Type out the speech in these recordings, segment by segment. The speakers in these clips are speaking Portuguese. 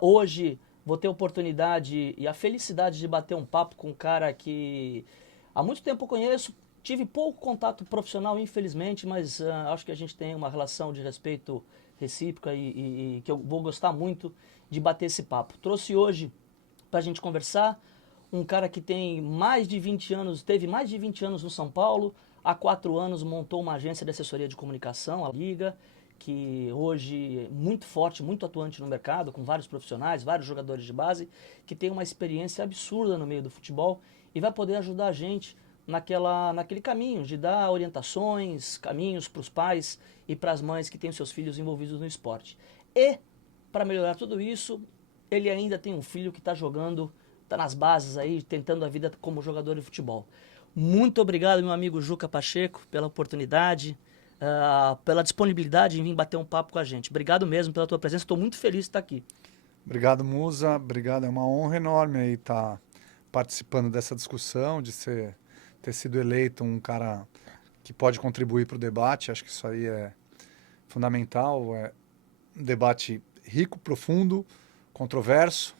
Hoje vou ter a oportunidade e a felicidade de bater um papo com um cara que há muito tempo eu conheço. Tive pouco contato profissional, infelizmente, mas acho que a gente tem uma relação de respeito recíproca e que eu vou gostar muito de bater esse papo. Trouxe hoje para a gente conversar um cara que tem mais de 20 anos, teve mais de 20 anos no São Paulo, há 4 anos montou uma agência de assessoria de comunicação, a Liga, que hoje é muito forte, muito atuante no mercado, com vários profissionais, vários jogadores de base, que tem uma experiência absurda no meio do futebol e vai poder ajudar a gente naquele caminho de dar orientações, caminhos para os pais e para as mães que têm seus filhos envolvidos no esporte. E, para melhorar tudo isso, ele ainda tem um filho que está jogando, está nas bases aí, tentando a vida como jogador de futebol. Muito obrigado, meu amigo Juca Pacheco, pela oportunidade, pela disponibilidade em vir bater um papo com a gente. Obrigado mesmo pela tua presença, estou muito feliz de estar aqui. Obrigado, Musa. Obrigado. É uma honra enorme aí estar participando dessa discussão, ter sido eleito um cara que pode contribuir para o debate. Acho que isso aí é fundamental. É um debate rico, profundo, controverso,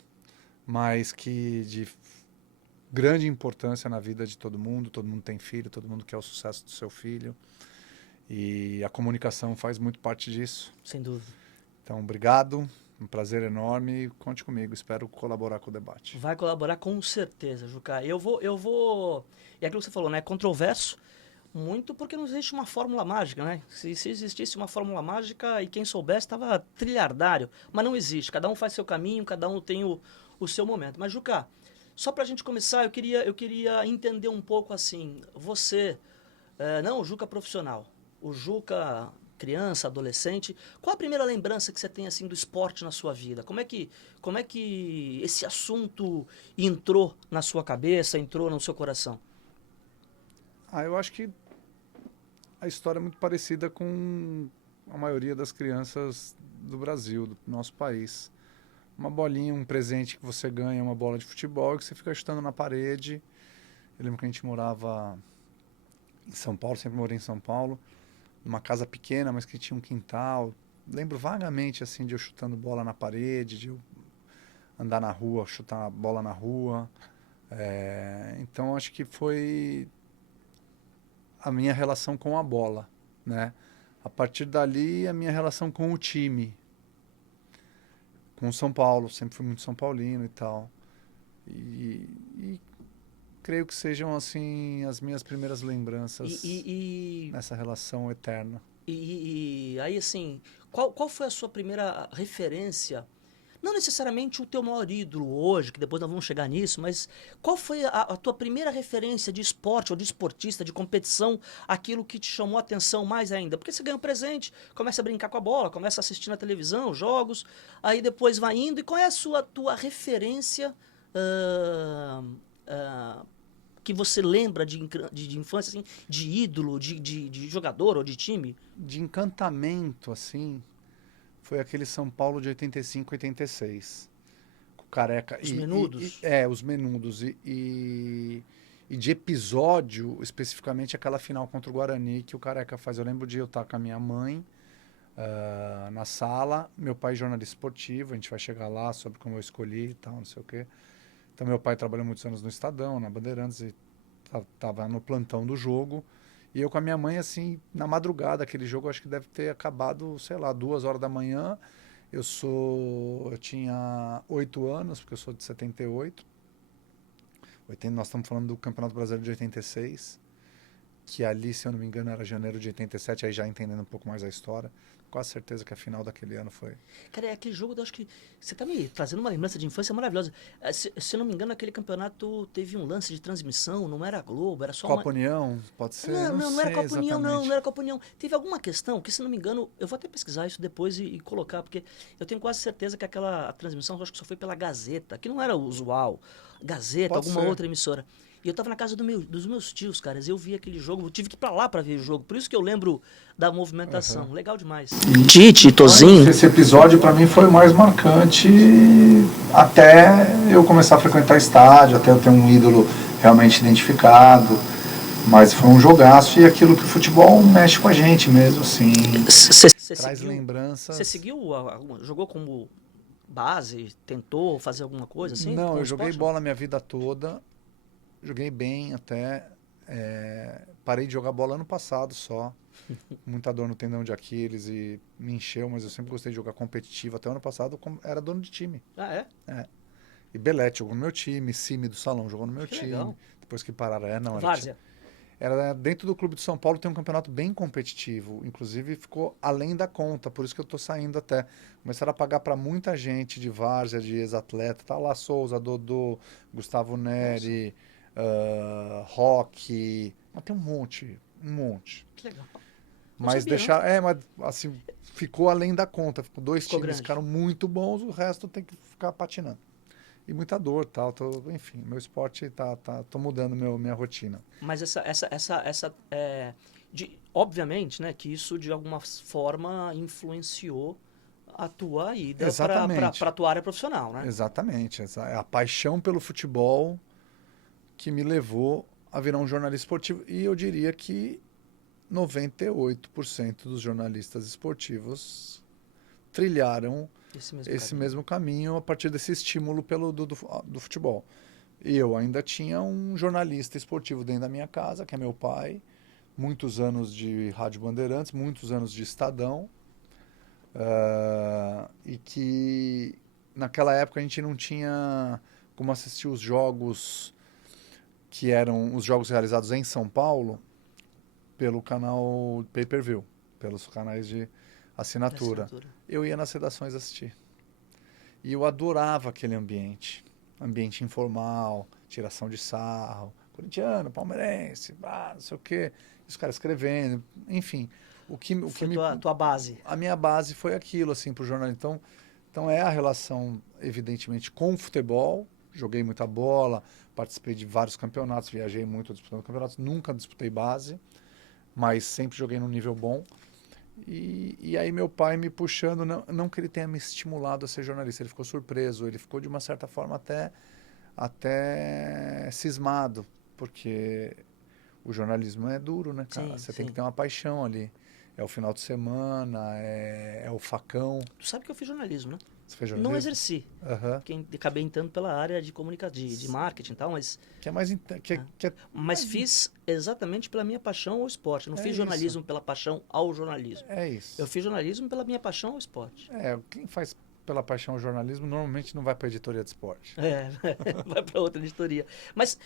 mas que de grande importância na vida de todo mundo. Todo mundo tem filho, todo mundo quer o sucesso do seu filho. E a comunicação faz muito parte disso. Sem dúvida. Então, obrigado. Um prazer enorme. Conte comigo. Espero colaborar com o debate. Vai colaborar com certeza, Juca. Eu vou. E aquilo que você falou, né? Controverso, muito porque não existe uma fórmula mágica, né? Se existisse uma fórmula mágica e quem soubesse estava trilhardário. Mas não existe. Cada um faz seu caminho, cada um tem o seu momento. Mas, Juca, só pra gente começar, eu queria entender um pouco assim. Você, não o Juca profissional, o Juca criança, adolescente, qual a primeira lembrança que você tem assim do esporte na sua vida? Como é que esse assunto entrou na sua cabeça, entrou no seu coração? Eu acho que a história é muito parecida com a maioria das crianças do Brasil, do nosso país. Uma bolinha, um presente que você ganha, uma bola de futebol e que você fica chutando na parede. Eu lembro que a gente morava em São Paulo, sempre morei em São Paulo, numa casa pequena, mas que tinha um quintal. Lembro vagamente assim de eu chutando bola na parede, de eu andar na rua, chutar a bola na rua. Então acho que foi a minha relação com a bola, né? A partir dali, a minha relação com o time, com o São Paulo, sempre fui muito São Paulino e tal. E creio que sejam, assim, as minhas primeiras lembranças E, nessa relação eterna. e aí, assim, qual foi a sua primeira referência? Não necessariamente o teu maior ídolo hoje, que depois nós vamos chegar nisso, mas qual foi a tua primeira referência de esporte ou de esportista, de competição, aquilo que te chamou a atenção mais ainda? Porque você ganha um presente, começa a brincar com a bola, começa a assistir na televisão, jogos, aí depois vai indo. E qual é a tua referência ah, ah, que você lembra de infância, assim, de ídolo, de jogador ou de time? De encantamento, assim, foi aquele São Paulo de 85, 86. Com o Careca. Os menudos? Os menudos. E de episódio, especificamente aquela final contra o Guarani que o Careca faz. Eu lembro de eu estar com a minha mãe na sala, meu pai é jornalista esportivo, a gente vai chegar lá sobre como eu escolhi e tal, não sei o quê. Então meu pai trabalhou muitos anos no Estadão, na Bandeirantes, e tava no plantão do jogo. E eu com a minha mãe, assim, na madrugada, aquele jogo acho que deve ter acabado, sei lá, 2 horas da manhã. Eu tinha 8 anos, porque eu sou de 78. Nós estamos falando do Campeonato Brasileiro de 86, que ali, se eu não me engano, era janeiro de 87, aí já entendendo um pouco mais a história. Quase certeza que a final daquele ano foi. Cara, é aquele jogo, eu acho que você tá me trazendo uma lembrança de infância maravilhosa. Se eu não me engano, aquele campeonato teve um lance de transmissão, não era a Globo, era só uma... Copa União, pode ser? Não, Não não, não era sei Copa União, não exatamente. era Copa União. Teve alguma questão que, se não me engano, eu vou até pesquisar isso depois e colocar, porque eu tenho quase certeza que aquela transmissão, eu acho que só foi pela Gazeta, que não era usual. Gazeta, Pode alguma ser. outra emissora. E eu tava na casa dos meus tios, caras, eu vi aquele jogo, eu tive que ir pra lá pra ver o jogo, por isso que eu lembro da movimentação. Aham. Legal demais. Tite, Tozinho. Esse episódio para mim foi o mais marcante até eu começar a frequentar estádio, até eu ter um ídolo realmente identificado. Mas foi um jogaço e aquilo que o futebol mexe com a gente mesmo, assim. Você Traz seguiu, lembranças. você seguiu, jogou como base? Tentou fazer alguma coisa assim? Não, com o eu joguei esporte? bola a minha vida toda. Joguei bem até. Parei de jogar bola ano passado só. Muita dor no tendão de Aquiles e me encheu, mas eu sempre gostei de jogar competitivo. Até ano passado era dono de time. Ah, é? É. E Belete jogou no meu time, Cime do Salão jogou no meu Que time. legal. Depois que pararam, não, Várzea. era dentro do Clube de São Paulo, tem um campeonato bem competitivo. Inclusive ficou além da conta, por isso que eu tô saindo até. Começaram a pagar para muita gente de várzea, de ex-atleta. Tá lá Souza, Dodô, Gustavo Nossa, Neri, Roque. Mas tem um monte, um monte. que legal. Não Mas sabia, não? deixar, mas assim, ficou além da conta. Ficou dois Ficou times, grande. ficaram muito bons, o resto tem que ficar patinando. E muita dor, tal, enfim, meu esporte tô mudando minha rotina. Mas obviamente, né, que isso de alguma forma influenciou a tua ida para Exatamente. a tua área profissional, né? Exatamente. Essa é a paixão pelo futebol que me levou a virar um jornalista esportivo. E eu diria que 98% dos jornalistas esportivos trilharam Esse mesmo esse caminho. mesmo caminho a partir desse estímulo do futebol. E eu ainda tinha um jornalista esportivo dentro da minha casa, que é meu pai, muitos anos de Rádio Bandeirantes, muitos anos de Estadão, e que naquela época a gente não tinha como assistir os jogos que eram os jogos realizados em São Paulo pelo canal Pay-Per-View, pelos canais de Da assinatura. assinatura. Eu ia nas redações assistir. E eu adorava aquele ambiente. Ambiente informal, tiração de sarro, corintiano, palmeirense, não sei o quê. Os caras escrevendo, enfim. O que Foi me, tua base. a minha base foi aquilo, assim, pro jornalismo. Então é a relação, evidentemente, com o futebol. Joguei muita bola, participei de vários campeonatos, viajei muito disputando campeonatos. Nunca disputei base, mas sempre joguei num nível bom. E aí meu pai me puxando, não que ele tenha me estimulado a ser jornalista, ele ficou surpreso, ele ficou de uma certa forma até cismado, porque o jornalismo é duro, né, cara? Sim, Você tem que sim. ter uma paixão ali. É o final de semana, é o facão. Tu sabe que eu fiz jornalismo, né? Você fez Não jornalismo? exerci. Aham. Acabei entrando pela área de comunicação, de marketing e tal, mas, Que é mais. né? Mas fiz exatamente pela minha paixão ao esporte. Não É fiz isso. jornalismo pela paixão ao jornalismo. É Eu isso. fiz jornalismo pela minha paixão ao esporte. Quem faz pela paixão o jornalismo normalmente não vai para editoria de esporte. É, vai para outra editoria. Mas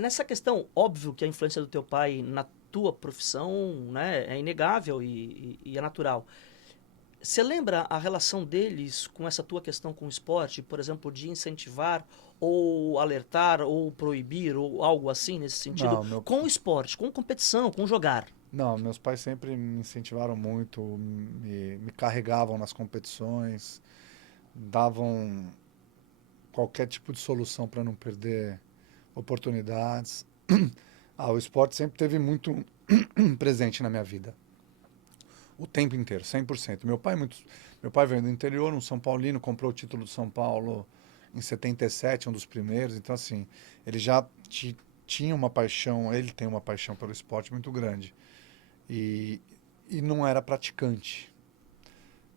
nessa questão, óbvio que a influência do teu pai na tua profissão, né, é inegável e é natural. Você lembra a relação deles com essa tua questão com o esporte, por exemplo, de incentivar ou alertar ou proibir ou algo assim nesse sentido, Não, meu, com o esporte, com competição, com jogar? Não, meus pais sempre me incentivaram muito, me carregavam nas competições, davam qualquer tipo de solução para não perder oportunidades. O esporte sempre teve muito presente na minha vida, o tempo inteiro, 100%. Meu pai veio do interior, um São Paulino, comprou o título do São Paulo em 77, um dos primeiros. Então, assim, ele já tinha uma paixão, ele tem uma paixão pelo esporte muito grande. E, e não era praticante.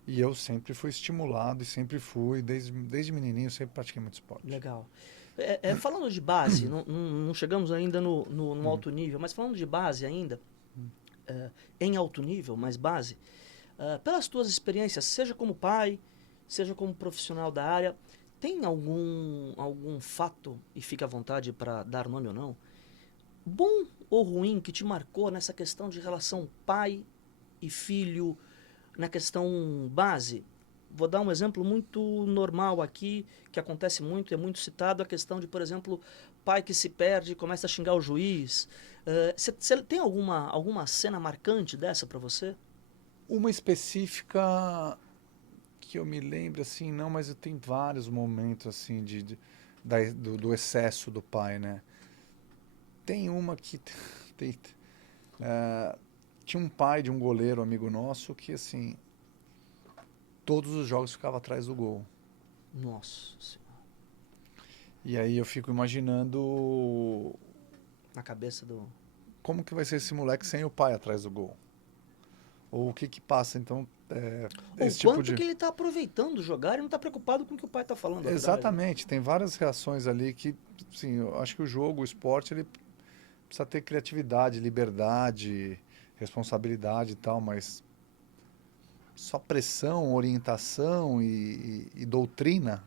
E eu sempre fui estimulado e sempre fui, desde menininho, sempre pratiquei muito esporte. Legal. Falando de base, não chegamos ainda no alto nível, mas falando de base ainda, em alto nível, mas base, pelas tuas experiências, seja como pai, seja como profissional da área, tem algum fato, e fica à vontade para dar nome ou não, bom ou ruim que te marcou nessa questão de relação pai e filho, na questão base? Vou dar um exemplo muito normal aqui, que acontece muito, é muito citado, a questão de, por exemplo, pai que se perde e começa a xingar o juiz. Você tem alguma cena marcante dessa para você? Uma específica que eu me lembro, assim, não, mas eu tenho vários momentos, assim, do excesso do pai, né? Tem uma que tem, tinha um pai de um goleiro amigo nosso que, assim, todos os jogos ficava atrás do gol. Nossa Senhora. E aí eu fico imaginando Na cabeça do... como que vai ser esse moleque sem o pai atrás do gol. Ou o que que passa, então, O esse tipo quanto que ele está aproveitando jogar e não está preocupado com o que o pai está falando. atrás, né? Exatamente, tem várias reações ali que, sim, eu acho que o jogo, o esporte, ele precisa ter criatividade, liberdade, responsabilidade e tal, mas só pressão, orientação e doutrina,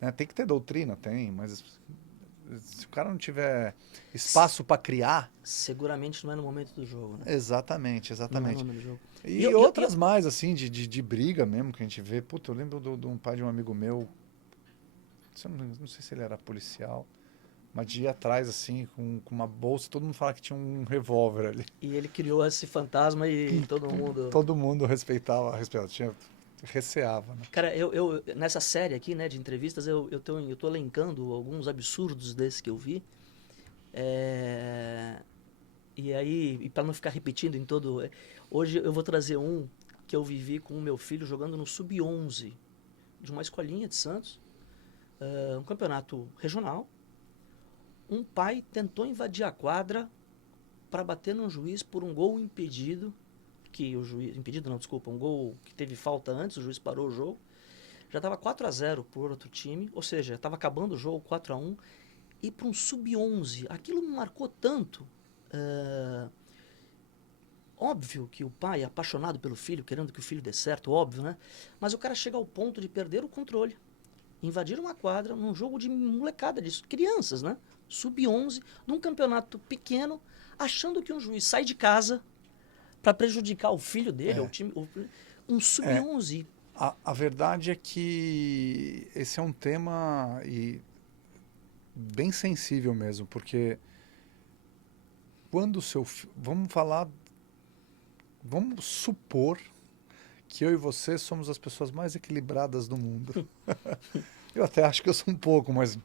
né? Tem que ter doutrina, tem, mas se o cara não tiver espaço para criar, Seguramente não é no momento do jogo, né? exatamente, Não é no exatamente. momento do jogo. E outras mais, assim, de briga mesmo, que a gente vê. Puta, eu lembro de um pai de um amigo meu, não sei se ele era policial, mas de ir atrás, assim, com uma bolsa, todo mundo fala que tinha um revólver ali. E ele criou esse fantasma e todo mundo... Todo mundo respeitava, receava, né? Cara, nessa série aqui, né, de entrevistas, eu tô elencando alguns absurdos desses que eu vi. E aí, e para não ficar repetindo em todo... Hoje eu vou trazer um que eu vivi com o meu filho jogando no Sub-11 de uma escolinha de Santos, um campeonato regional. Um pai tentou invadir a quadra para bater no juiz por um gol impedido, que o juiz... Impedido não, desculpa, um gol que teve falta antes, o juiz parou o jogo. Já estava 4-0 por outro time, ou seja, estava acabando o jogo 4-1. E para um Sub-11, aquilo me marcou tanto. Óbvio que o pai é apaixonado pelo filho, querendo que o filho dê certo, óbvio, né? Mas o cara chega ao ponto de perder o controle, invadir uma quadra num jogo de molecada, de crianças, né? Sub-11, num campeonato pequeno, achando que um juiz sai de casa para prejudicar o filho dele, o time, um Sub-11. A verdade é que esse é um tema bem sensível mesmo, porque quando o seu vamos supor que eu e você somos as pessoas mais equilibradas do mundo. Eu até acho que eu sou um pouco, mas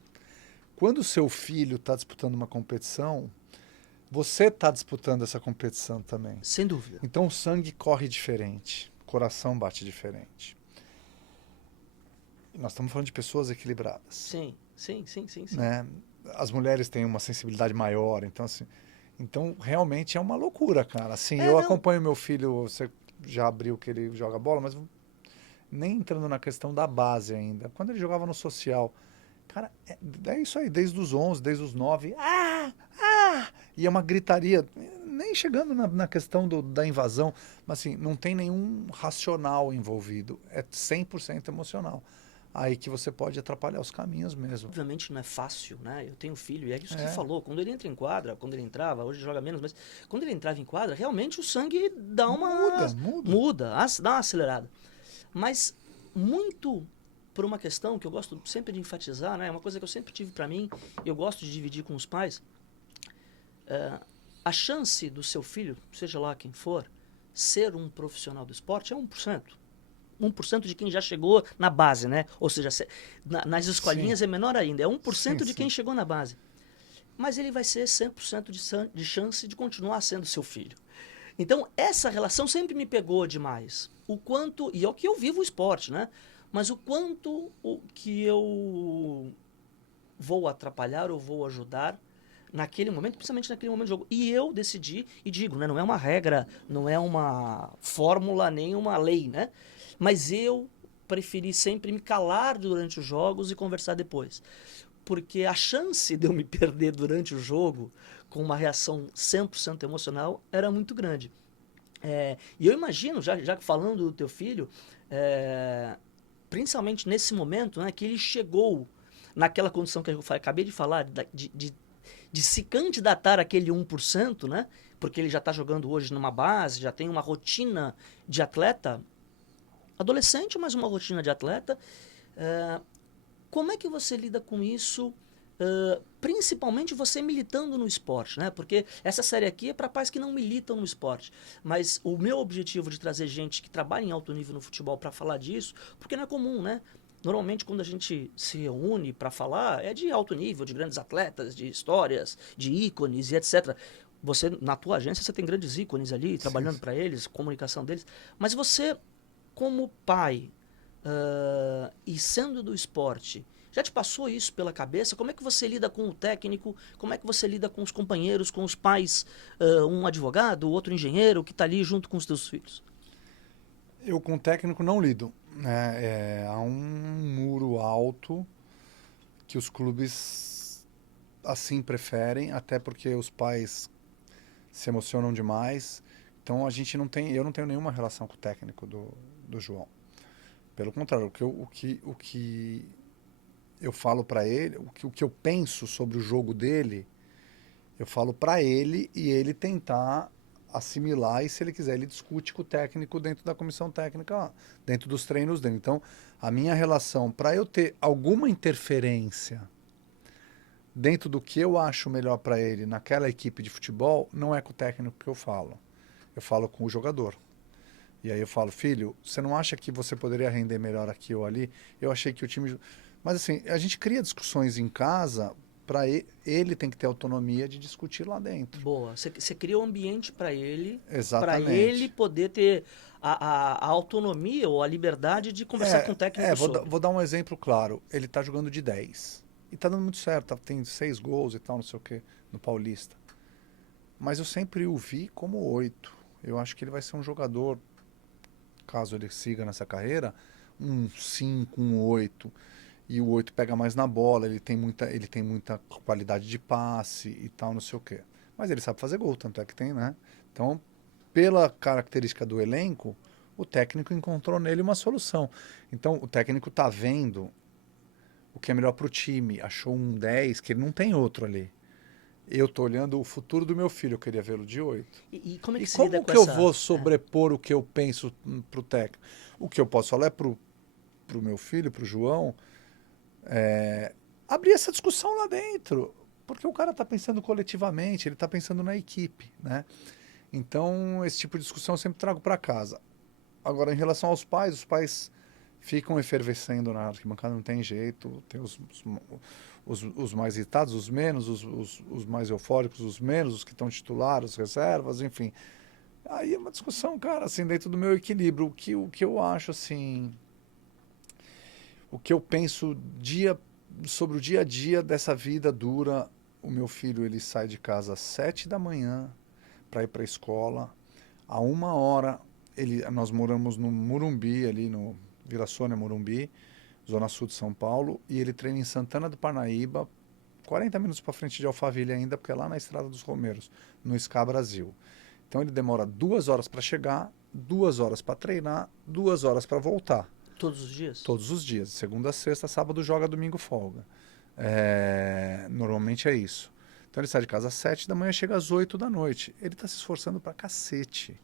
quando o seu filho está disputando uma competição, você está disputando essa competição também. Sem dúvida. Então o sangue corre diferente, o coração bate diferente. Nós estamos falando de pessoas equilibradas. Sim. Né? As mulheres têm uma sensibilidade maior, então assim, realmente é uma loucura, cara. Assim, eu acompanho meu filho, você já abriu que ele joga bola, mas nem entrando na questão da base ainda. Quando ele jogava no social, cara, é isso aí, desde os 11, desde os 9, e é uma gritaria, nem chegando na questão da invasão, mas assim, não tem nenhum racional envolvido, é 100% emocional. Aí que você pode atrapalhar os caminhos mesmo. Obviamente não é fácil, né? Eu tenho filho e é isso que você falou. Quando ele entra em quadra, quando ele entrava, hoje joga menos, mas quando ele entrava em quadra, realmente o sangue dá uma... Muda, dá uma acelerada. Mas muito por uma questão que eu gosto sempre de enfatizar, né? Uma coisa que eu sempre tive para mim, e eu gosto de dividir com os pais, a chance do seu filho, seja lá quem for, ser um profissional do esporte é 1%. 1% de quem já chegou na base, né? Ou seja, nas escolinhas é menor ainda. É 1% de quem chegou na base. Mas ele vai ser 100% de chance de continuar sendo seu filho. Então, essa relação sempre me pegou demais. O quanto... E é o que eu vivo o esporte, né? Mas o quanto que eu vou atrapalhar ou vou ajudar naquele momento, principalmente naquele momento do jogo. E eu decidi, e digo, né? Não é uma regra, não é uma fórmula, nem uma lei, né? Mas eu preferi sempre me calar durante os jogos e conversar depois. Porque a chance de eu me perder durante o jogo com uma reação 100% emocional era muito grande. E eu imagino, já que falando do teu filho, principalmente nesse momento, né, que ele chegou naquela condição que eu acabei de falar, de se candidatar àquele 1%, né, porque ele já está jogando hoje numa base, já tem uma rotina de atleta, adolescente, mas uma rotina de atleta. Como é que você lida com isso, principalmente você militando no esporte, né? Porque essa série aqui é para pais que não militam no esporte. Mas o meu objetivo de trazer gente que trabalha em alto nível no futebol para falar disso, porque não é comum, né? Normalmente, quando a gente se reúne para falar, é de alto nível, de grandes atletas, de histórias, de ícones e etc. Você, na tua agência, você tem grandes ícones ali, trabalhando para eles, comunicação deles. Mas você, como pai, e sendo do esporte, já te passou isso pela cabeça? Como é que você lida com o técnico? Como é que você lida com os companheiros, com os pais? Um advogado, outro engenheiro que está ali junto com os teus filhos? Eu com o técnico não lido, né? Há um muro alto que os clubes assim preferem, até porque os pais se emocionam demais. Então eu não tenho nenhuma relação com o técnico do João. Pelo contrário, o que eu falo para ele, o que eu penso sobre o jogo dele, eu falo para ele e ele tentar assimilar, e se ele quiser ele discute com o técnico dentro da comissão técnica, dentro dos treinos dele. Então, a minha relação, para eu ter alguma interferência dentro do que eu acho melhor para ele naquela equipe de futebol, não é com o técnico que eu falo com o jogador. E aí eu falo, filho, você não acha que você poderia render melhor aqui ou ali? Eu achei que o time... Mas assim, a gente cria discussões em casa, para ele tem que ter autonomia de discutir lá dentro. Boa. Você cria um ambiente para ele Exatamente. poder ter a autonomia ou a liberdade de conversar com o técnico sobre. Vou dar um exemplo claro. Ele tá jogando de 10. E tá dando muito certo, tem 6 gols e tal, não sei o quê, no Paulista. Mas eu sempre o vi como 8. Eu acho que ele vai ser um jogador, caso ele siga nessa carreira, um 5, um 8. E o 8 pega mais na bola, ele tem muita qualidade de passe e tal, não sei o quê. Mas ele sabe fazer gol, tanto é que tem, né? Então, pela característica do elenco, o técnico encontrou nele uma solução. Então, o técnico tá vendo o que é melhor para o time, achou um 10, que ele não tem outro ali. Eu tô olhando o futuro do meu filho, eu queria vê-lo de 8. E como é E que se lida como com que eu essa... vou sobrepor o que eu penso pro técnico? O que eu posso falar é pro meu filho, pro João, abrir essa discussão lá dentro. Porque o cara tá pensando coletivamente, ele tá pensando na equipe, né? Então, esse tipo de discussão eu sempre trago para casa. Agora, em relação aos pais, os pais ficam efervescendo na arquibancada, não tem jeito. Tem os mais irritados, os menos, os mais eufóricos, os menos, os que estão titulares, os reservas, enfim. Aí é uma discussão, cara, assim, dentro do meu equilíbrio. O que eu acho, assim, o que eu penso sobre o dia a dia dessa vida dura. O meu filho, ele sai de casa às 7 da manhã para ir para a escola. A 1 hora, nós moramos no Morumbi, ali no Vila Sônia, Morumbi, Zona Sul de São Paulo, e ele treina em Santana do Parnaíba, 40 minutos para frente de Alphaville ainda, porque é lá na Estrada dos Romeiros, no SCA Brasil. Então ele demora 2 horas para chegar, 2 horas para treinar, 2 horas para voltar. Todos os dias? Todos os dias, segunda a sexta, sábado joga, domingo folga. Normalmente é isso. Então ele sai de casa às 7 da manhã, chega às 8 da noite. Ele está se esforçando pra cacete.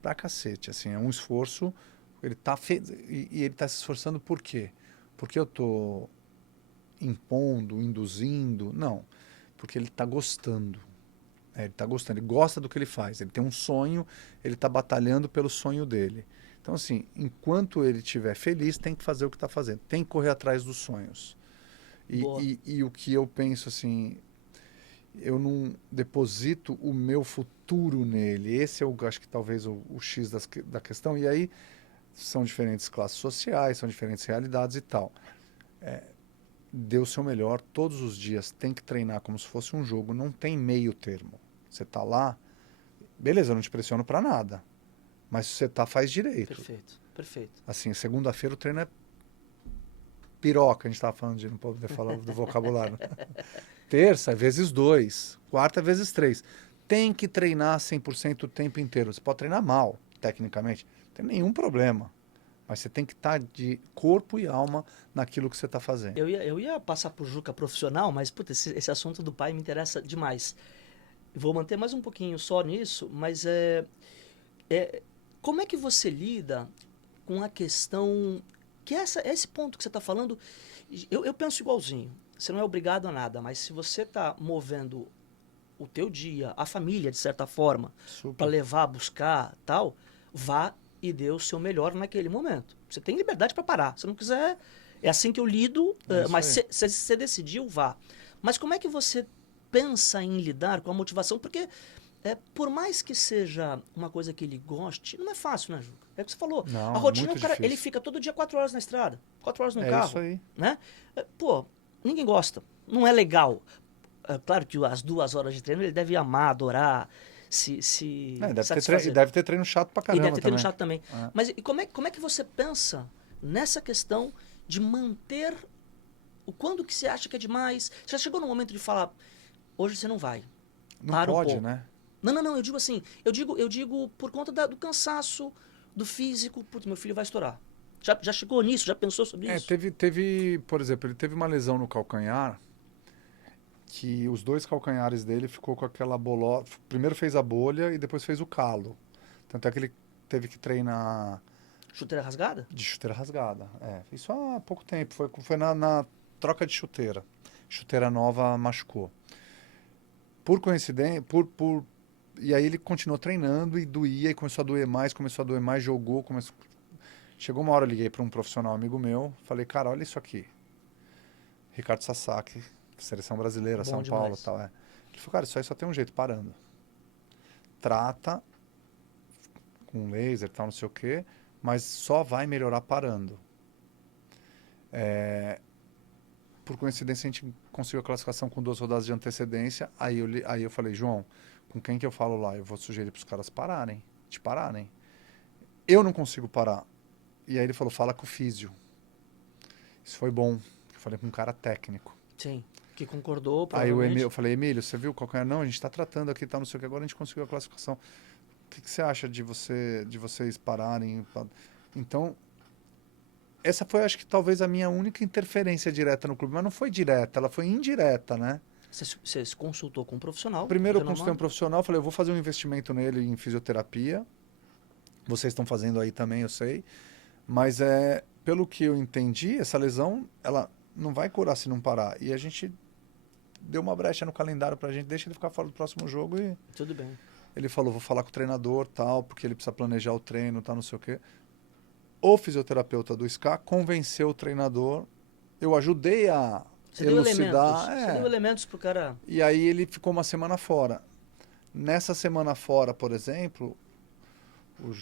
Pra cacete, assim, é um esforço. E ele está se esforçando por quê? Porque eu tô impondo, induzindo? Não. Porque ele está gostando. Ele está gostando, ele gosta do que ele faz. Ele tem um sonho, ele está batalhando pelo sonho dele. Então, assim, enquanto ele estiver feliz, tem que fazer o que está fazendo. Tem que correr atrás dos sonhos. Boa. E o que eu penso, assim, eu não deposito o meu futuro nele. Esse eu acho que talvez o X da questão. E aí são diferentes classes sociais, são diferentes realidades e tal. Dê o seu melhor todos os dias. Tem que treinar como se fosse um jogo. Não tem meio termo. Você tá lá, beleza, eu não te pressiono para nada. Mas se você tá, faz direito. Perfeito, perfeito. Assim, segunda-feira o treino é piroca. A gente tava falando de não poder falar do vocabulário. Terça é vezes 2. Quarta é vezes 3. Tem que treinar 100% o tempo inteiro. Você pode treinar mal, tecnicamente. Não tem nenhum problema. Mas você tem que estar de corpo e alma naquilo que você está fazendo. Eu ia passar pro Juca profissional, mas puta, esse assunto do pai me interessa demais. Vou manter mais um pouquinho só nisso, mas como é que você lida com a questão que esse ponto que você está falando, eu penso igualzinho. Você não é obrigado a nada, mas se você está movendo o teu dia, a família, de certa forma, para levar, buscar, tal, vá e dê o seu melhor naquele momento. Você tem liberdade para parar. Se não quiser, é assim que eu lido, mas se você decidiu, vá. Mas como é que você pensa em lidar com a motivação? Porque por mais que seja uma coisa que ele goste, não é fácil, né, Juca? É o que você falou. Não, A rotina, muito o cara, difícil. ele fica todo dia 4 horas na estrada, 4 horas no É carro. isso aí. Né? Pô, ninguém gosta. Não é legal. É claro que as 2 horas de treino ele deve amar, adorar. deve ter treino chato pra E caramba deve ter treino também. chato também. É. Mas e como é que você pensa nessa questão de manter o quando que você acha que é demais? Você já chegou no momento de falar, hoje você não vai. Não Para um pode, pouco. né? Não, eu digo assim, eu digo por conta do cansaço, do físico, putz, meu filho vai estourar. Já chegou nisso? Já pensou sobre isso? Por exemplo, ele teve uma lesão no calcanhar que os dois calcanhares dele ficou com aquela bolota. Primeiro fez a bolha e depois fez o calo. Tanto é que ele teve que treinar Chuteira rasgada? de chuteira rasgada. Isso há pouco tempo. Foi na troca de chuteira. Chuteira nova machucou. Por coincidência, e aí ele continuou treinando e doía e começou a doer mais, jogou, Chegou uma hora, eu liguei para um profissional amigo meu, falei, cara, olha isso aqui. Ricardo Sasaki, seleção brasileira, Bom São demais. Paulo e tal. Ele falou, cara, isso aí só tem um jeito, parando. Trata com laser e tal, não sei o quê, mas só vai melhorar parando. Por coincidência, a gente conseguiu a classificação com 2 rodadas de antecedência. Aí eu falei, João, com quem que eu falo lá? Eu vou sugerir para os caras te pararem. Eu não consigo parar. E aí ele falou, fala com o físio. Isso foi bom. Eu falei com um cara técnico. Sim. Que concordou, Aí provavelmente. eu falei, Emílio, você viu qual que é? Não, a gente está tratando aqui, tá, não sei o que, agora a gente conseguiu a classificação. O que você acha de vocês pararem? Então, essa foi, acho que talvez a minha única interferência direta no clube. Mas não foi direta, ela foi indireta, né? Você se consultou com um profissional? Primeiro eu renomado? consultei um profissional, falei, eu vou fazer um investimento nele em fisioterapia. Vocês estão fazendo aí também, eu sei. Mas pelo que eu entendi, essa lesão, ela não vai curar se não parar. E a gente deu uma brecha no calendário pra gente, deixa ele ficar fora do próximo jogo e Tudo bem. ele falou, vou falar com o treinador, tal, porque ele precisa planejar o treino, tal, não sei o quê. O fisioterapeuta do SCA convenceu o treinador, eu ajudei a Você deu elementos. elucidar. Você deu elementos pro cara. E aí ele ficou uma semana fora. Nessa semana fora, por exemplo, o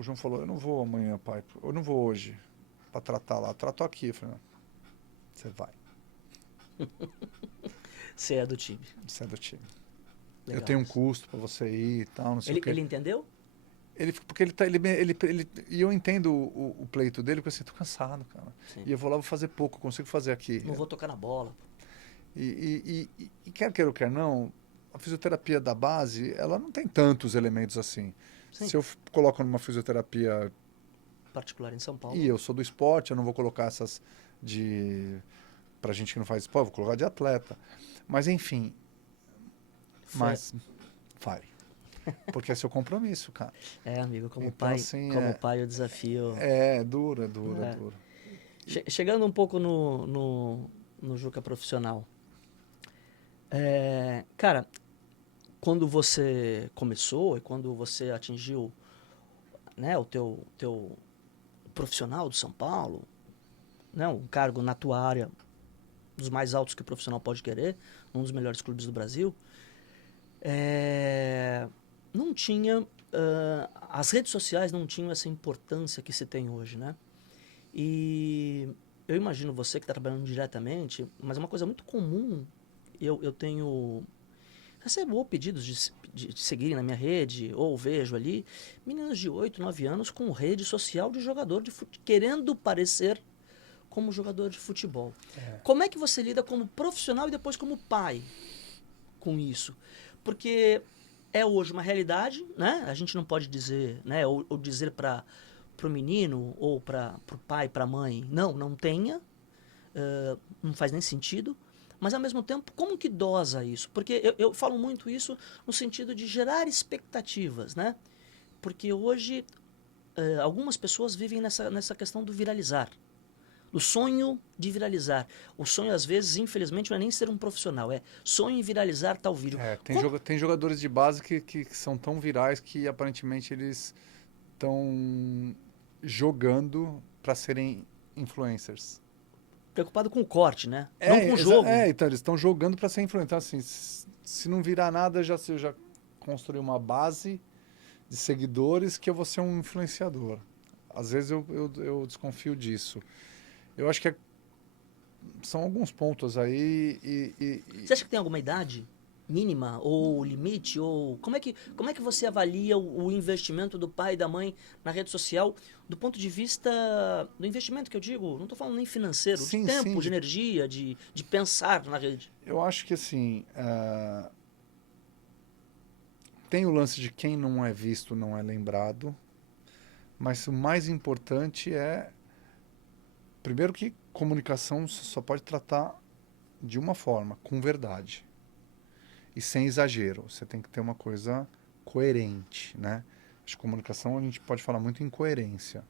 João falou, eu não vou amanhã, pai, eu não vou hoje para tratar lá, trato aqui. Eu falei, não, você vai. Você é do time. Você é do time. Legal. Eu tenho um custo para você ir e tal, não sei o quê. Ele entendeu? Porque e eu entendo o pleito dele, porque assim, tô cansado, cara. Sim. E eu vou lá, vou fazer pouco, consigo fazer aqui. Não vou tocar na bola. E quer queira ou quer não, a fisioterapia da base, ela não tem tantos elementos assim. Sim. Se eu coloco numa fisioterapia Particular em São Paulo. e eu sou do esporte, eu não vou colocar essas pra gente que não faz esporte, vou colocar de atleta. Mas enfim, mas vai. Porque é seu compromisso, cara. Amigo, como Então, pai, assim, o desafio. É duro. Chegando um pouco no Juca profissional. Cara, quando você começou e quando você atingiu, né, o teu profissional do São Paulo, né, um cargo na tua área dos mais altos que o profissional pode querer, um dos melhores clubes do Brasil, não tinha, as redes sociais não tinham essa importância que se tem hoje, né? E eu imagino você que está trabalhando diretamente, mas é uma coisa muito comum. Eu recebo pedidos de seguirem na minha rede, ou vejo ali, meninos de 8, 9 anos com rede social de jogador de futebol, querendo parecer como jogador de futebol. Como é que você lida como profissional e depois como pai com isso? Porque é hoje uma realidade, né? A gente não pode dizer, né? Ou dizer para o menino ou para o pai, para a mãe, não tenha, não faz nem sentido. Mas, ao mesmo tempo, como que dosa isso? Porque eu falo muito isso no sentido de gerar expectativas, né? Porque hoje algumas pessoas vivem nessa questão do viralizar. Do sonho de viralizar. O sonho, às vezes, infelizmente, não é nem ser um profissional. É sonho em viralizar tal vídeo. Tem jogadores de base que são tão virais que, aparentemente, eles estão jogando para serem influencers. Preocupado com o corte, né? Não com o jogo. Então, eles estão jogando para ser influencer. Então, assim, se não virar nada, eu já construí uma base de seguidores que eu vou ser um influenciador. Às vezes eu desconfio disso. Eu acho que são alguns pontos aí Você acha que tem alguma idade mínima ou limite? Ou como é que você avalia o investimento do pai e da mãe na rede social do ponto de vista do investimento que eu digo? Não estou falando nem financeiro, de Sim, sim. tempo, de energia, de pensar na rede. Eu acho que assim, tem o lance de quem não é visto não é lembrado, mas o mais importante é, primeiro que comunicação você só pode tratar de uma forma, com verdade e sem exagero. Você tem que ter uma coisa coerente, né? Acho que comunicação a gente pode falar muito em coerência.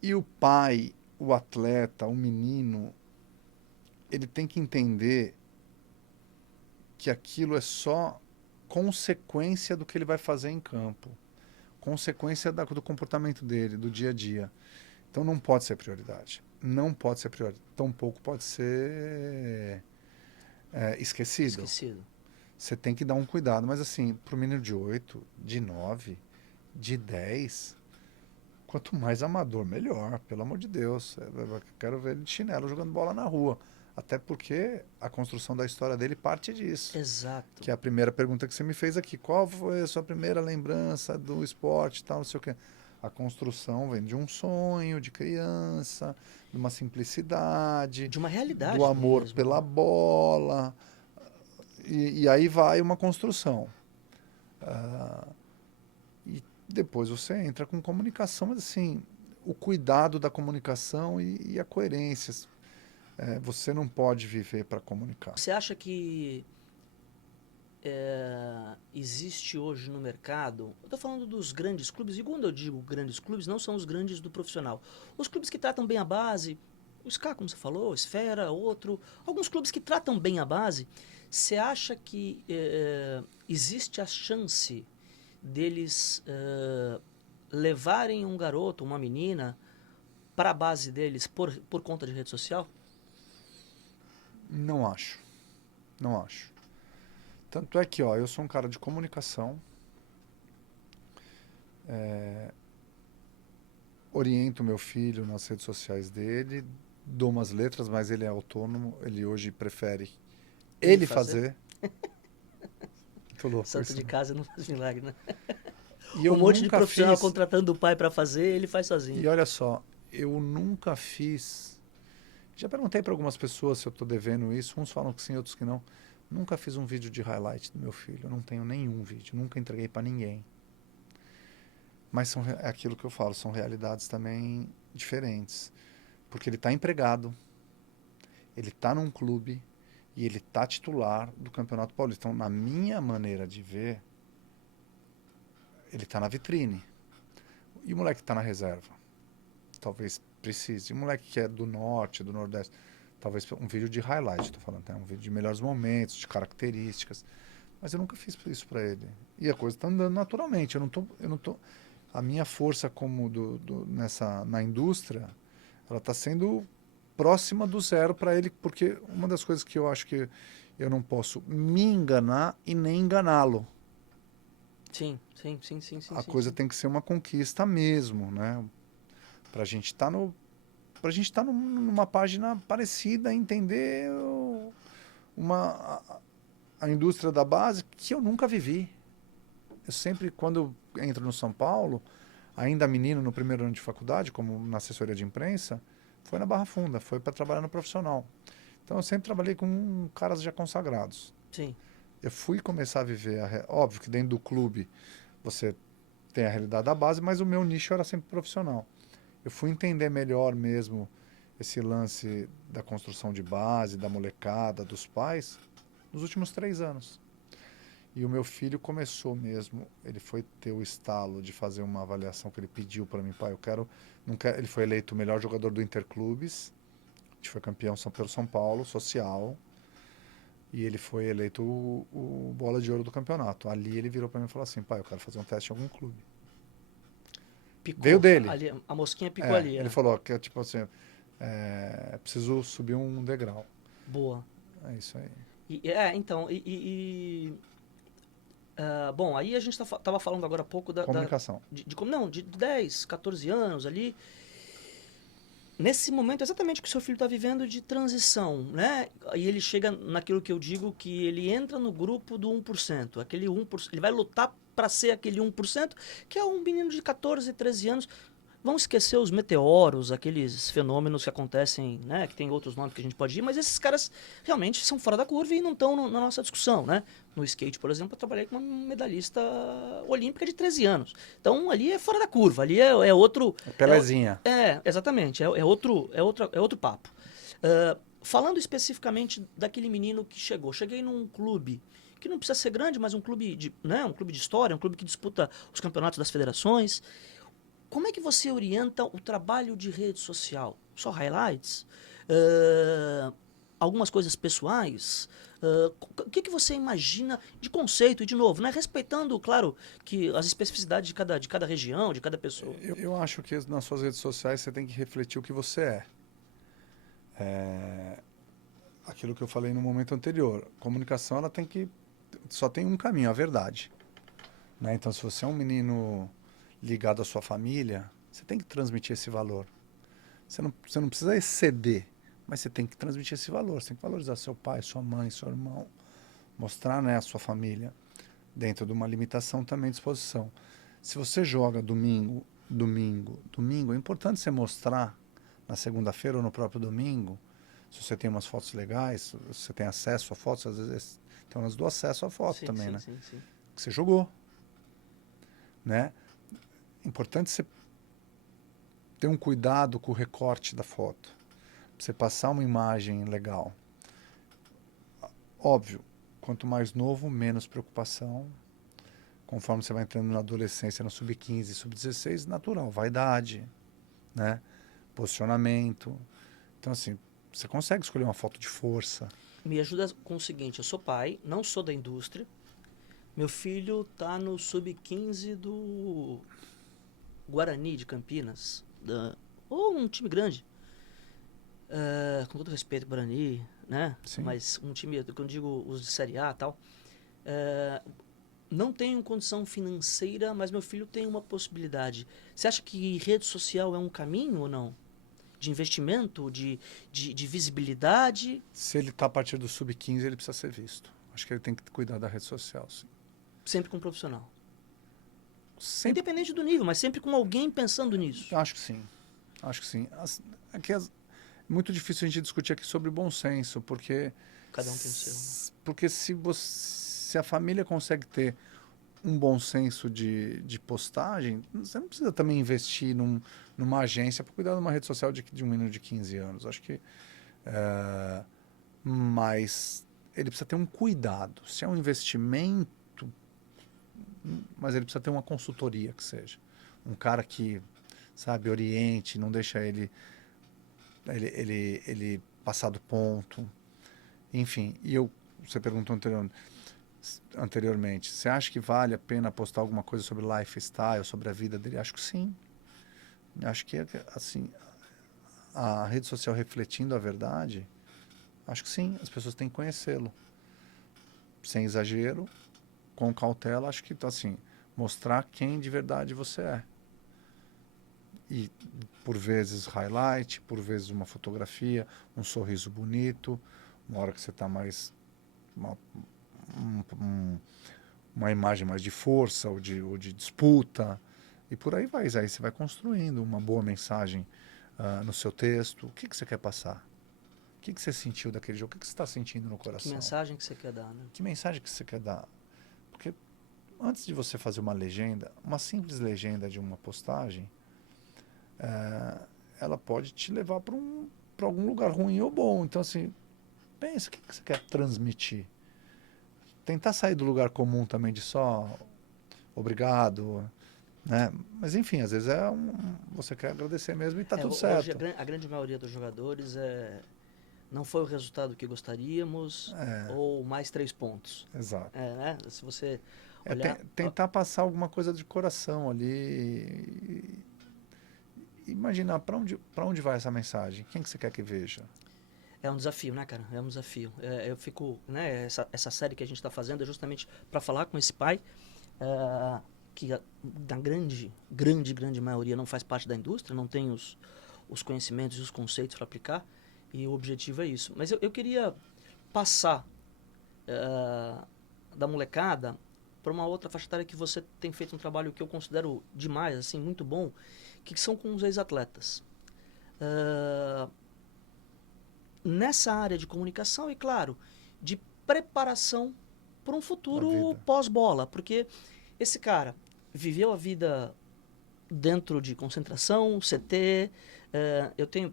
E o pai, o atleta, o menino, ele tem que entender que aquilo é só consequência do que ele vai fazer em campo, consequência do comportamento dele, do dia a dia. Então não pode ser prioridade. Não pode ser prioridade. Tampouco pode ser esquecido. Esquecido. Você tem que dar um cuidado. Mas assim, para o menino de 8, de 9, de 10, quanto mais amador, melhor. Pelo amor de Deus. Eu quero ver ele de chinelo jogando bola na rua. Até porque a construção da história dele parte disso. Exato. Que é a primeira pergunta que você me fez aqui. Qual foi a sua primeira lembrança do esporte e tal, não sei o quê. A construção vem de um sonho de criança, de uma simplicidade, De uma realidade do amor mesmo, pela né? bola. E aí vai uma construção. E depois você entra com comunicação, mas assim, o cuidado da comunicação e a coerência. Você não pode viver para comunicar. Você acha que existe hoje no mercado, eu estou falando dos grandes clubes, e quando eu digo grandes clubes, não são os grandes do profissional. Os clubes que tratam bem a base, o SCA, como você falou, Esfera, outro, alguns clubes que tratam bem a base, você acha que existe a chance deles levarem um garoto, uma menina, para a base deles por conta de rede social? Não acho. Não acho. Tanto é que, ó, eu sou um cara de comunicação, oriento meu filho nas redes sociais dele, dou umas letras, mas ele é autônomo, ele hoje prefere ele fazer. Muito louco Santo isso, de né? casa não faz milagre, né? E Um eu monte de nunca profissional fiz. contratando o pai para fazer, ele faz sozinho. E olha só, eu nunca fiz. Já perguntei para algumas pessoas se eu estou devendo isso, uns falam que sim, outros que não. Nunca fiz um vídeo de highlight do meu filho, eu não tenho nenhum vídeo, nunca entreguei para ninguém. Mas é aquilo que eu falo, são realidades também diferentes. Porque ele está empregado, ele está num clube e ele está titular do Campeonato Paulista. Então, na minha maneira de ver, ele está na vitrine. E o moleque que está na reserva? Talvez precise. E o moleque que é do norte, do nordeste? Talvez um vídeo de highlight, estou falando, né? Um vídeo de melhores momentos, de características. Mas eu nunca fiz isso para ele. E a coisa está andando naturalmente. Eu não tô, a minha força como na indústria, ela está sendo próxima do zero para ele, porque uma das coisas que eu acho que eu não posso me enganar e nem enganá-lo. Sim, sim, sim, sim, sim, A sim, coisa sim. tem que ser uma conquista mesmo, né? Pra gente estar pra gente estar numa página parecida, entender uma a indústria da base que eu nunca vivi. Eu sempre, quando eu entro no São Paulo, ainda menino no primeiro ano de faculdade, como na assessoria de imprensa, foi na Barra Funda, foi para trabalhar no profissional. Então eu sempre trabalhei com caras já consagrados. Sim. Eu fui começar a viver, óbvio que dentro do clube você tem a realidade da base, mas o meu nicho era sempre profissional. Eu fui entender melhor mesmo esse lance da construção de base, da molecada, dos pais, nos últimos 3 anos. E o meu filho começou mesmo, ele foi ter o estalo de fazer uma avaliação que ele pediu para mim, pai, eu quero, não quero, ele foi eleito o melhor jogador do Interclubes, a gente foi campeão pelo São Paulo, social, e ele foi eleito o bola de ouro do campeonato. Ali ele virou para mim e falou assim, pai, eu quero fazer um teste em algum clube. Veio Picou. dele. Ali, a mosquinha picou ali. Ele falou que tipo assim, preciso subir um degrau. Boa. É isso aí. Então, bom, aí a gente tava falando agora há pouco Comunicação. não, de 10, 14 anos ali. nesse momento exatamente que o seu filho está vivendo de transição, né? E ele chega naquilo que eu digo que ele entra no grupo do 1%. Aquele 1%, ele vai lutar para ser aquele 1%, que é um menino de 14, 13 anos. Vamos esquecer os meteoros, aqueles fenômenos que acontecem, né? Que tem outros nomes que a gente pode ir, mas esses caras realmente são fora da curva e não estão na nossa discussão, né? No skate, por exemplo, eu trabalhei com uma medalhista olímpica de 13 anos. Então ali é fora da curva, ali é outro. Pelezinha. Exatamente, é outro papo. Falando especificamente daquele menino que chegou, cheguei num clube que não precisa ser grande, mas um clube de história, um clube que disputa os campeonatos das federações. Como é que você orienta o trabalho de rede social? Só highlights? Algumas coisas pessoais? O que você imagina de conceito? E, de novo, né? Respeitando, claro, que as especificidades de cada região, de cada pessoa. Eu acho que nas suas redes sociais você tem que refletir o que você é. Aquilo que eu falei no momento anterior. Comunicação, ela tem que... Só tem um caminho, a verdade. Né? Então, se você é um menino ligado à sua família, você tem que transmitir esse valor. Você não precisa exceder, mas você tem que transmitir esse valor. Você tem que valorizar seu pai, sua mãe, seu irmão. Mostrar, né, a sua família dentro de uma limitação também de exposição. Se você joga domingo, é importante você mostrar na segunda-feira ou no próprio domingo, se você tem umas fotos legais, se você tem acesso a fotos, às vezes tem umas do acesso a foto também, sim, né? sim. Que você jogou, né? Importante você ter um cuidado com o recorte da foto. Pra você passar uma imagem legal. Óbvio, quanto mais novo, menos preocupação. Conforme você vai entrando na adolescência, no sub-15, sub-16, natural, vaidade, né? Posicionamento. Então, assim, você consegue escolher uma foto de força. Me ajuda com o seguinte, eu sou pai, não sou da indústria. Meu filho tá no sub-15 do Guarani de Campinas, ou um time grande. Com todo respeito ao Guarani, né? Sim. Mas um time, quando eu digo os de Série A e tal, não tenho condição financeira, mas meu filho tem uma possibilidade. Você acha que rede social é um caminho ou não? De investimento, de visibilidade? Se ele está a partir do sub-15, ele precisa ser visto. Acho que ele tem que cuidar da rede social, sim. Sempre com um profissional. Sempre... Independente do nível, mas sempre com alguém pensando nisso. Acho que sim. Acho que sim. É muito difícil a gente discutir aqui sobre bom senso, porque... Cada um tem o seu. Porque se a família consegue ter um bom senso de postagem, você não precisa também investir numa agência para cuidar de uma rede social de um menino de 15 anos. Acho que... mas ele precisa ter um cuidado. Se é um investimento, mas ele precisa ter uma consultoria que seja. Um cara que, sabe, oriente, não deixa ele passar do ponto. Enfim, você perguntou anteriormente, você acha que vale a pena postar alguma coisa sobre lifestyle, sobre a vida dele? Acho que sim. Acho que, assim, a rede social refletindo a verdade, acho que sim, as pessoas têm que conhecê-lo. Sem exagero, com cautela, acho que, assim, mostrar quem de verdade você é. E, por vezes, highlight, por vezes uma fotografia, um sorriso bonito, uma hora que você está mais... uma imagem mais de força ou de disputa, e por aí vai. Aí você vai construindo uma boa mensagem no seu texto. O que você quer passar? O que você sentiu daquele jogo? O que você está sentindo no coração? Que mensagem que você quer dar, né? Que mensagem que você quer dar? Porque antes de você fazer uma legenda, uma simples legenda de uma postagem, ela pode te levar para algum lugar ruim ou bom. Então, assim, pensa, o que você quer transmitir? Tentar sair do lugar comum também de só obrigado, né? Mas, enfim, às vezes você quer agradecer mesmo e está tudo certo. Hoje a grande maioria dos jogadores não foi o resultado que gostaríamos, ou mais 3 pontos. Exato. Né? Se você olhar... Tentar passar alguma coisa de coração ali. Imaginar para onde vai essa mensagem. Quem que você quer que veja? É um desafio, né, cara? É um desafio. Eu fico... né, essa série que a gente está fazendo é justamente para falar com esse pai, que na grande maioria não faz parte da indústria, não tem os conhecimentos e os conceitos para aplicar, e o objetivo é isso. Mas eu queria passar da molecada para uma outra faixa etária que você tem feito um trabalho que eu considero demais, assim, muito bom, que são com os ex-atletas. Nessa área de comunicação e, claro, de preparação para um futuro pós-bola, porque esse cara viveu a vida dentro de concentração, CT. Eu tenho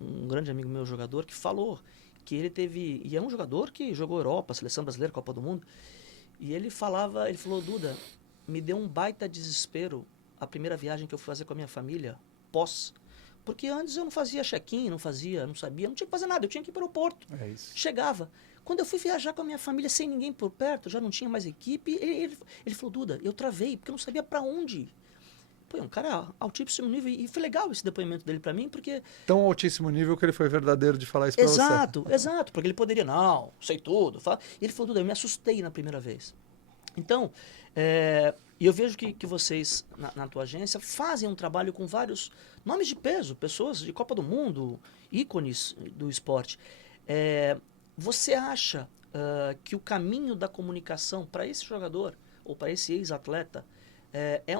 um grande amigo meu, jogador, que falou que ele teve... E é um jogador que jogou Europa, Seleção Brasileira, Copa do Mundo. E ele falou, Duda, me deu um baita desespero a primeira viagem que eu fui fazer com a minha família, pós. Porque antes eu não fazia check-in, não sabia, não tinha que fazer nada, eu tinha que ir para o aeroporto. É isso. Chegava. Quando eu fui viajar com a minha família sem ninguém por perto, já não tinha mais equipe, ele falou, Duda, eu travei, porque eu não sabia para onde ir. Pô, é um cara altíssimo nível, e foi legal esse depoimento dele para mim, porque... Tão altíssimo nível que ele foi verdadeiro de falar isso pra você. Exato, porque ele poderia, não, sei tudo. E ele falou, Duda, eu me assustei na primeira vez. Então, e eu vejo que vocês, na tua agência, fazem um trabalho com vários nomes de peso, pessoas de Copa do Mundo, ícones do esporte. Você acha que o caminho da comunicação para esse jogador, ou para esse ex-atleta,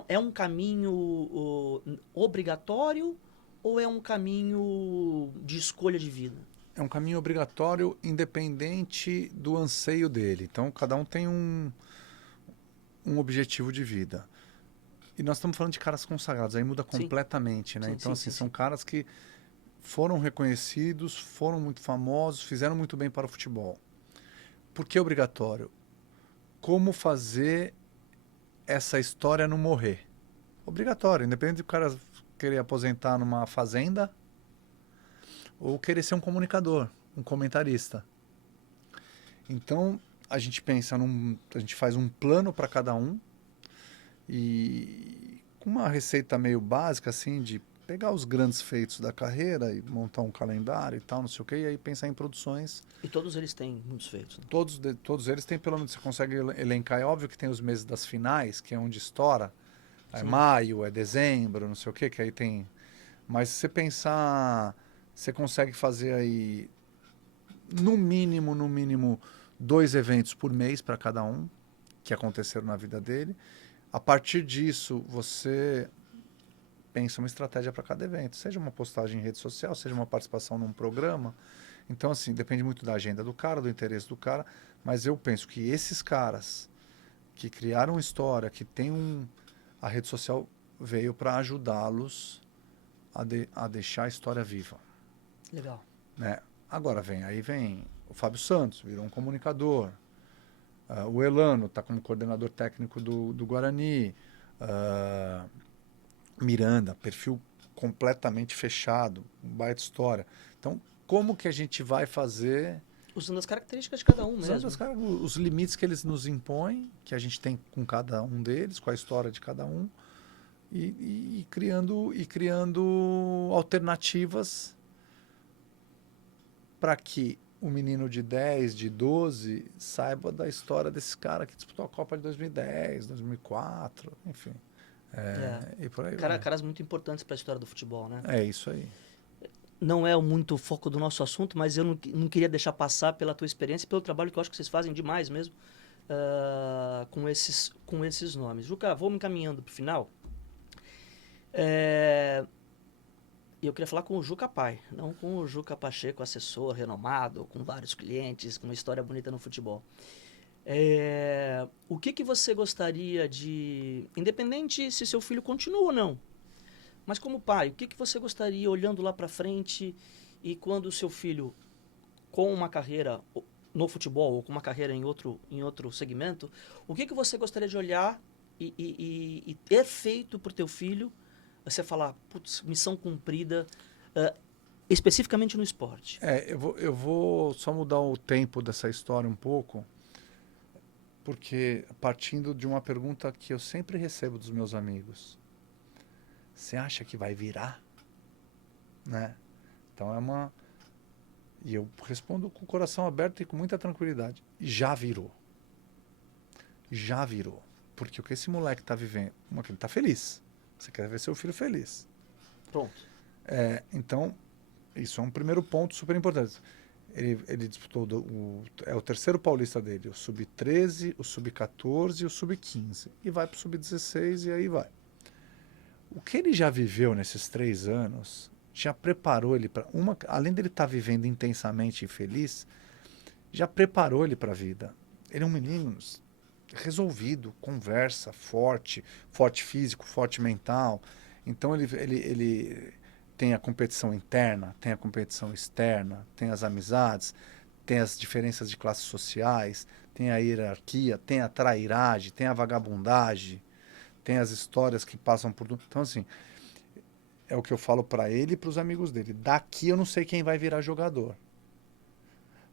é um caminho obrigatório ou é um caminho de escolha de vida? É um caminho obrigatório, independente do anseio dele. Então, cada um tem um objetivo de vida. E nós estamos falando de caras consagrados, aí muda completamente, né? Sim, então, sim, são caras que foram reconhecidos, foram muito famosos, fizeram muito bem para o futebol. Por que obrigatório? Como fazer essa história não morrer? Obrigatório, independente do cara querer aposentar numa fazenda ou querer ser um comunicador, um comentarista. Então, a gente pensa a gente faz um plano para cada um e com uma receita meio básica, assim, de pegar os grandes feitos da carreira e montar um calendário e tal, não sei o quê, e aí pensar em produções. E todos eles têm muitos feitos, né? Todos eles têm, pelo menos, você consegue elencar. É óbvio que tem os meses das finais, que é onde estoura. É maio, é dezembro, não sei o quê, que aí tem... Mas se você pensar, você consegue fazer aí, no mínimo, 2 eventos por mês para cada um, que aconteceram na vida dele. A partir disso, você pensa uma estratégia para cada evento, seja uma postagem em rede social, seja uma participação num programa. Então, assim, depende muito da agenda do cara, do interesse do cara, mas eu penso que esses caras que criaram história, que tem a rede social veio para ajudá-los a deixar a história viva. Legal. Né? Agora vem o Fábio Santos, virou um comunicador. O Elano está como coordenador técnico do Guarani. Miranda, perfil completamente fechado, um baita história. Então, como que a gente vai fazer... Usando as características de cada um mesmo. Usando os limites que eles nos impõem, que a gente tem com cada um deles, com a história de cada um, e criando alternativas para que o menino de 10, de 12, saiba da história desse cara que disputou a Copa de 2010, 2004, enfim. E por aí vai. Caras muito importantes para a história do futebol, né? É isso aí. Não é muito o foco do nosso assunto, mas eu não queria deixar passar pela tua experiência e pelo trabalho que eu acho que vocês fazem demais mesmo com esses nomes. Juca, vou me encaminhando para o final. Eu queria falar com o Juca pai, não com o Juca Pacheco, assessor renomado, com vários clientes, com uma história bonita no futebol. O que você gostaria de... Independente se seu filho continua ou não, mas como pai, o que você gostaria, olhando lá para frente, e quando o seu filho, com uma carreira no futebol ou com uma carreira em outro segmento, o que você gostaria de olhar e ter feito por teu filho, você falar, putz, missão cumprida, especificamente no esporte? Eu vou só mudar o tempo dessa história um pouco, porque partindo de uma pergunta que eu sempre recebo dos meus amigos. Você acha que vai virar? Né? Então E eu respondo com o coração aberto e com muita tranquilidade. Já virou. Já virou. Porque o que esse moleque está vivendo... Ele está feliz. Você quer ver seu filho feliz. Pronto. Então, isso é um primeiro ponto super importante. Ele disputou é o terceiro paulista dele, o sub-13, o sub-14 e o sub-15. E vai para o sub-16 e aí vai. O que ele já viveu nesses 3 anos já preparou ele para uma. Além dele estar vivendo intensamente e feliz, já preparou ele para a vida. Ele é um menino resolvido, conversa, forte, forte físico, forte mental. Então ele tem a competição interna, tem a competição externa, tem as amizades, tem as diferenças de classes sociais, tem a hierarquia, tem a trairagem, tem a vagabundagem, tem as histórias que passam por... Então, assim, é o que eu falo para ele e para os amigos dele. Daqui eu não sei quem vai virar jogador,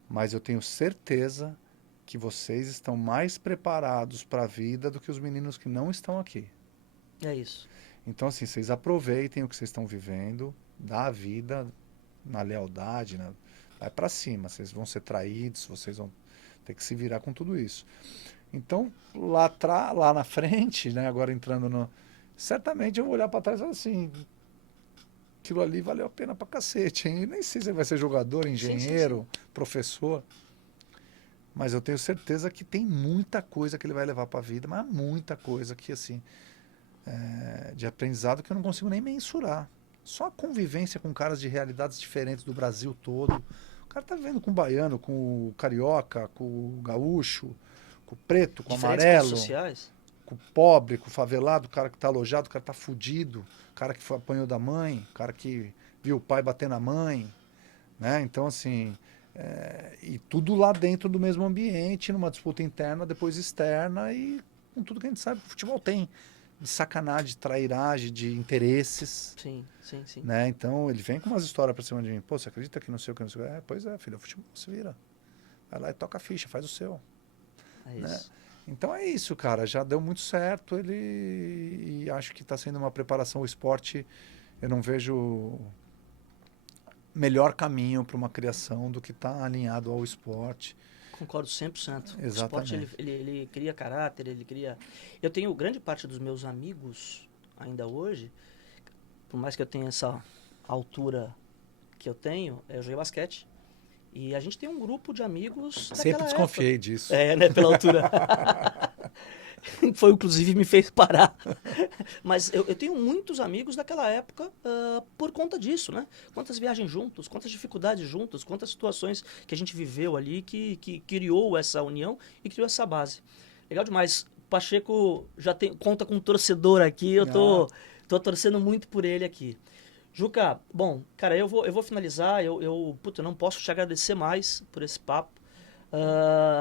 mas eu tenho certeza que vocês estão mais preparados para a vida do que os meninos que não estão aqui. É isso. Então, assim, vocês aproveitem o que vocês estão vivendo, dá a vida na lealdade, vai para cima. Vocês vão ser traídos, vocês vão ter que se virar com tudo isso. Então, lá na frente, né, agora entrando no... Certamente eu vou olhar para trás e falar assim, aquilo ali valeu a pena pra cacete, hein? Nem sei se ele vai ser jogador, engenheiro, sim. professor, mas eu tenho certeza que tem muita coisa que ele vai levar para a vida, mas muita coisa que, assim, de aprendizado que eu não consigo nem mensurar. Só a convivência com caras de realidades diferentes do Brasil todo. O cara tá vivendo com o baiano, com o carioca, com o gaúcho, com o preto, com o Diferentes classes amarelo, sociais. com o pobre, com o favelado, o cara que tá alojado, o cara tá fudido, o cara que apanhou da mãe, o cara que viu o pai bater na mãe, né? Então, assim, e tudo lá dentro do mesmo ambiente, numa disputa interna, depois externa e com tudo que a gente sabe que o futebol tem de sacanagem, de trairagem, de interesses, Sim, sim, sim. né? Então ele vem com umas histórias pra cima de mim. Pô, você acredita que não sei o que, não sei o que? Pois é, filho, o futebol se vira. Vai lá e toca a ficha, faz o seu, É né? isso. Então é isso, cara. Já deu muito certo. E acho que está sendo uma preparação. O esporte, eu não vejo melhor caminho para uma criação do que estar alinhado ao esporte. Concordo 100%. O esporte, Exatamente. ele cria caráter, ele cria... Eu tenho grande parte dos meus amigos, ainda hoje, por mais que eu tenha essa altura que eu tenho, eu joguei basquete. E a gente tem um grupo de amigos Sempre daquela época. desconfiei disso. É, né, pela altura. Foi, inclusive, me fez parar. Mas eu tenho muitos amigos daquela época por conta disso, né? Quantas viagens juntos, quantas dificuldades juntos, quantas situações que a gente viveu ali que criou essa união e criou essa base. Legal demais. Pacheco já conta com um torcedor aqui, eu Ah, tô torcendo muito por ele aqui. Juca, bom, cara, eu vou finalizar, puta, eu não posso te agradecer mais por esse papo.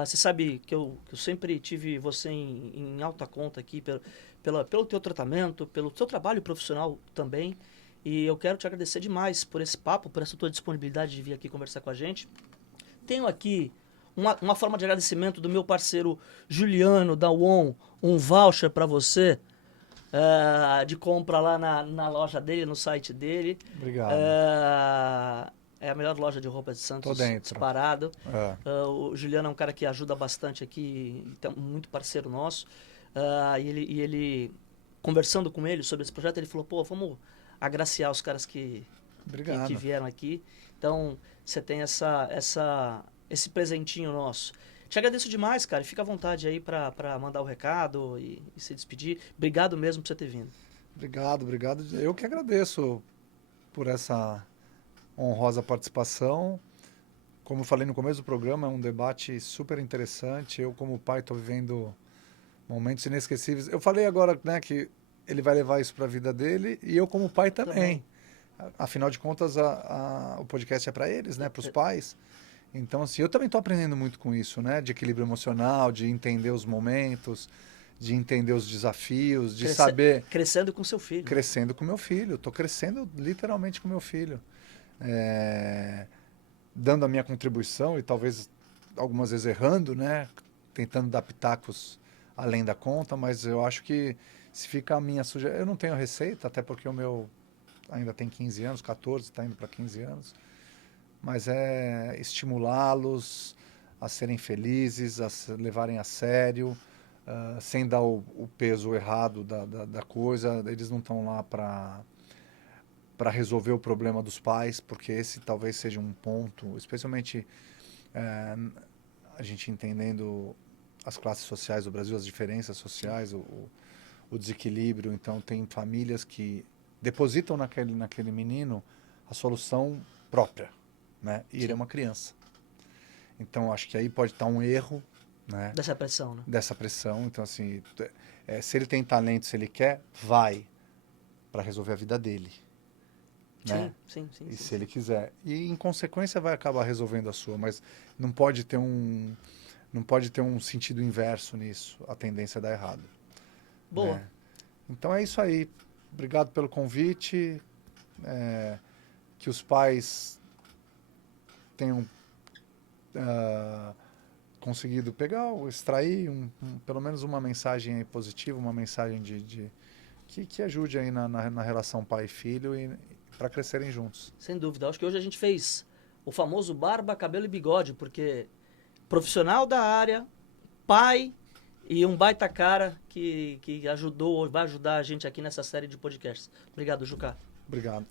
Você sabe que eu sempre tive você em alta conta aqui pelo teu tratamento, pelo teu trabalho profissional também. E eu quero te agradecer demais por esse papo, por essa tua disponibilidade de vir aqui conversar com a gente. Tenho aqui uma forma de agradecimento do meu parceiro Juliano da UON, um voucher para você de compra lá na loja dele, no site dele. obrigado. É a melhor loja de roupa de Tô Santos dentro. disparado. É, O Juliano é um cara que ajuda bastante aqui, então, muito parceiro nosso. E ele, conversando com ele sobre esse projeto, ele falou, pô, vamos agraciar os caras que obrigado. vieram aqui. Então, você tem esse presentinho nosso. Te agradeço demais, cara. Fica à vontade aí para mandar o recado e se despedir. Obrigado mesmo por você ter vindo. Obrigado, obrigado. Eu que agradeço por essa honrosa participação. Como eu falei no começo do programa, é um debate super interessante. Eu, como pai, estou vivendo momentos inesquecíveis. Eu falei agora, né, que ele vai levar isso para a vida dele e eu, como pai, também. Também. Afinal de contas, o podcast é para eles, né, para os É, pais. Então, assim, eu também estou aprendendo muito com isso, né, de equilíbrio emocional, de entender os momentos, de entender os desafios, de saber crescendo com seu filho, né? crescendo com meu filho. Estou crescendo literalmente com meu filho. É, dando a minha contribuição e talvez algumas vezes errando, né? Tentando dar pitacos além da conta, mas eu acho que se fica a minha sugestão... Eu não tenho receita, até porque o meu ainda tem 15 anos, 14, está indo para 15 anos, mas é estimulá-los a serem felizes, a se levarem a sério, sem dar o peso errado da coisa. Eles não estão lá para para resolver o problema dos pais, porque esse talvez seja um ponto, especialmente a gente entendendo as classes sociais do Brasil, as diferenças sociais, o desequilíbrio. Então, tem famílias que depositam naquele menino a solução própria, né? E ele é uma criança. Então, acho que aí pode estar um erro, né? Dessa pressão, né? Dessa pressão. Então, assim, se ele tem talento, se ele quer, vai para resolver a vida dele. Né? Sim. E se ele quiser. E, em consequência, vai acabar resolvendo a sua. Mas não pode ter um sentido inverso nisso. A tendência é dar errado. Boa. Né? Então, é isso aí. Obrigado pelo convite. Que os pais tenham conseguido pegar ou extrair pelo menos uma mensagem aí positiva, uma mensagem que ajude aí na relação pai e filho e para crescerem juntos. Sem dúvida. Acho que hoje a gente fez o famoso barba, cabelo e bigode, porque profissional da área, pai e um baita cara que ajudou, vai ajudar a gente aqui nessa série de podcasts. Obrigado, Jucá. Obrigado.